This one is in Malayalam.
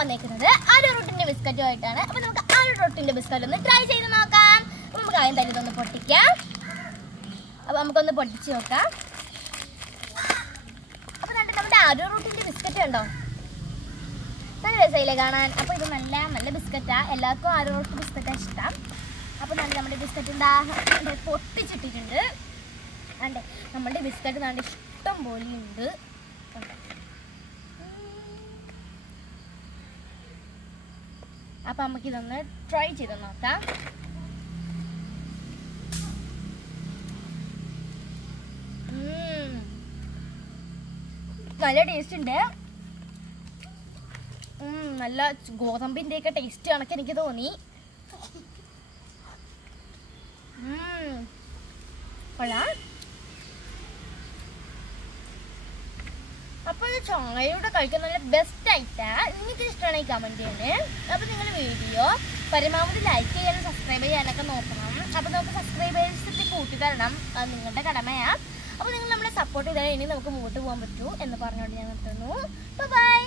വന്നേക്കുന്നത് അരോറൂട്ടിന്റെ ബിസ്ക്കറ്റുമായിട്ടാണ്. അപ്പോൾ നമുക്ക് അരോറൂട്ടിന്റെ ബിസ്ക്കറ്റ് ഒന്ന് ട്രൈ ചെയ്ത് നോക്കാം. അപ്പോൾ നമുക്ക് ആദ്യം തന്നെ ഇതൊന്ന് പൊട്ടിക്കാം. അപ്പോൾ നമുക്കൊന്ന് പൊട്ടിച്ച് നോക്കാം. അപ്പോൾ നമ്മുടെ അരോറൂട്ടിന്റെ ബിസ്ക്കറ്റ് കണ്ടോ, നല്ല രസമില്ലേ കാണാൻ. അപ്പോൾ ഇത് നല്ല ബിസ്ക്കറ്റാണ്. എല്ലാവർക്കും അരോറൂട്ട് ബിസ്ക്കറ്റാണ് ഇഷ്ടം. അപ്പോൾ നമ്മുടെ ബിസ്ക്കറ്റ് എന്താ പൊട്ടിച്ചിട്ടിട്ടുണ്ട്. അതെ, നമ്മുടെ ബിസ്ക്കറ്റ് നല്ല ഇഷ്ടം പോലെയുണ്ട്. അപ്പം നമുക്കിതൊന്ന് ട്രൈ ചെയ്ത് നോക്കാം. നല്ല ടേസ്റ്റ് ഉണ്ട്. നല്ല ഗോതമ്പിൻ്റെയൊക്കെ ടേസ്റ്റ് കണക്ക് എനിക്ക് തോന്നി. അപ്പോൾ ഇത് ചായയുടെ കഴിക്കാൻ നല്ല ബെസ്റ്റ് ആയിട്ടാണ്. നിങ്ങൾക്ക് ഇഷ്ടമാണെങ്കിൽ കമൻറ്റ് ചെയ്യണേ. അപ്പോൾ നിങ്ങൾ വീഡിയോ പരമാവധി ലൈക്ക് ചെയ്യാനും സബ്സ്ക്രൈബ് ചെയ്യാനൊക്കെ നോക്കണം. അപ്പോൾ നമുക്ക് സബ്സ്ക്രൈബേഴ്സ് കൂട്ടി തരണം, അത് നിങ്ങളുടെ കടമയാണ്. അപ്പോൾ നിങ്ങൾ നമ്മളെ സപ്പോർട്ട് ചെയ്താൽ ഇനി നമുക്ക് മുമ്പോട്ട് പോകാൻ പറ്റൂ എന്ന് പറഞ്ഞുകൊണ്ട് ഞാൻ നിർത്തുന്നു. ബൈ.